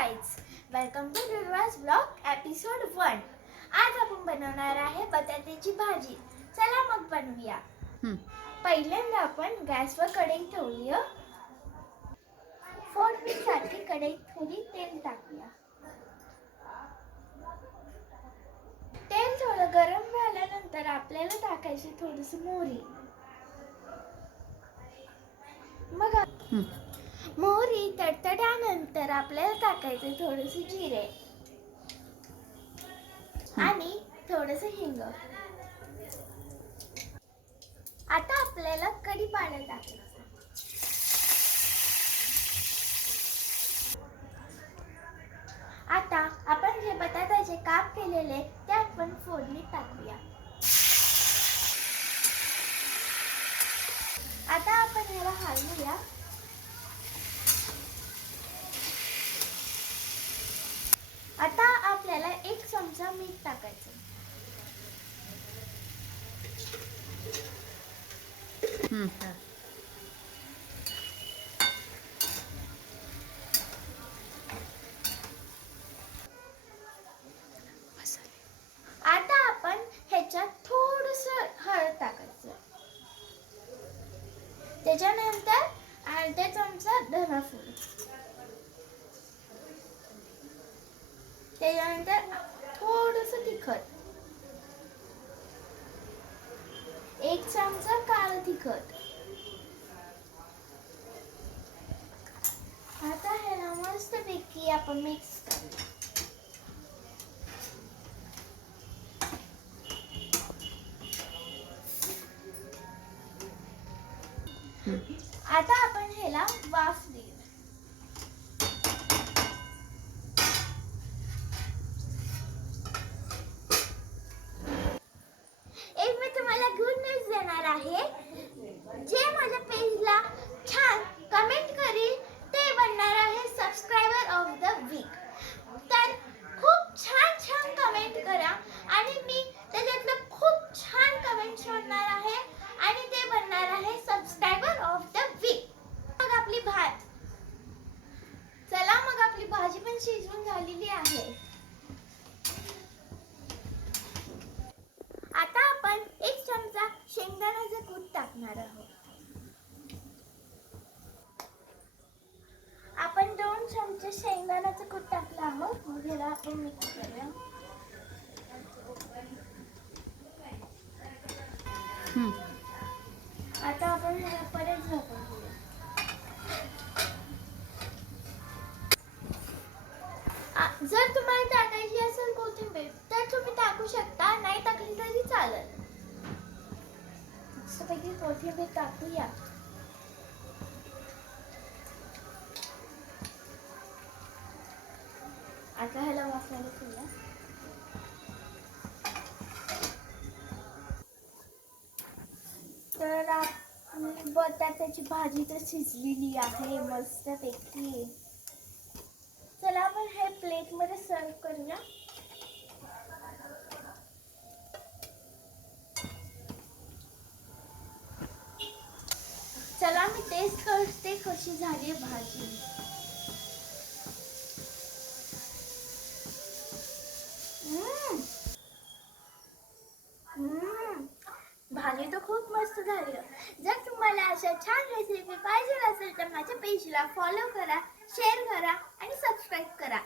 Guys, welcome to दुर्वास blog episode 1। आज आपण बनवणार आहे बटाट्याची भाजी। चला मग बनवूया। पहिल्यांदा आपण गॅसवर कढई ठेवूया। फोडणीसाठी कढईत थोडी तेल टाकूया। तेल थोडं गरम झाल्यानंतर आपल्याला टाकायची थोडीशी मोहरी। मग मोहरी तडतडल्यानंतर आपल्याला टाकायचे थोडेसे जिरे आणि थोडेसे हिंग। आता आपल्याला कढीपाता टाकायचा। आता आपण जे बटाट्याचे काप केलेले ते आपण फोडणीत टाकूया। आता आपण याला हलवूया। आता आपल्याला 1 चमचा मीठ टाकायचं। आता आपण ह्याच्यात थोडंसं हळद टाकायचं। त्याच्यानंतर अर्धा चमचा धनापूड, त्याच्यानंतर थोडंसं तिखट, 1 चमचा काळं तिखट। आता ह्याला मस्तपैकी आपण मिक्स करूया। आता आपण ह्याला वाफ देऊ। एक मी तुम्हाला गुड न्यूज देणार आहे। जे माझ्या पेजला छान कमेंट करेल ते बनणार आहे सबस्क्रायबर ऑफ द वीक। तर खूप छान छान कमेंट करा आणि मी त्याच्यातलं खूप छान कमेंट शोधणार आहे आणि ते बनणार आहे सबस्क्रायबर ऑफ द वीक। मग आपली भाजी पण शिजवून झालेली आहे। आता आपण 1 चमचा शेंगदाण्याचे कूट टाकणार आहोत। आपण 2 चमचे शेंगदाण्याचे कूट टाकलं आहोत। मग ह्याला आपण मिक्स करूया। आता आपण ह्याला परत झाकून ठेवूया। जर तुम्हाला टाकायची असेल कोथिंबीर तर तुम्ही टाकू शकता, नाही टाकली तरी चालेल। मस्तपैकी कोथिंबीर टाकूया। आता ह्याला वाफायला ठेवूया। तर आपली बटाट्याची भाजी तर शिजलेली आहे मस्तपैकी। चला आपण हे प्लेटमध्ये सर्व करूया। चला मी टेस्ट करते कशी झाली भाजी। भाजी तर खूप मस्त झाली। जर तुम्हाला अशा छान रेसिपी पाहिजे असेल तर माझ्या पेजला फॉलो करा, शेअर करा आणि सबस्क्राईब करा।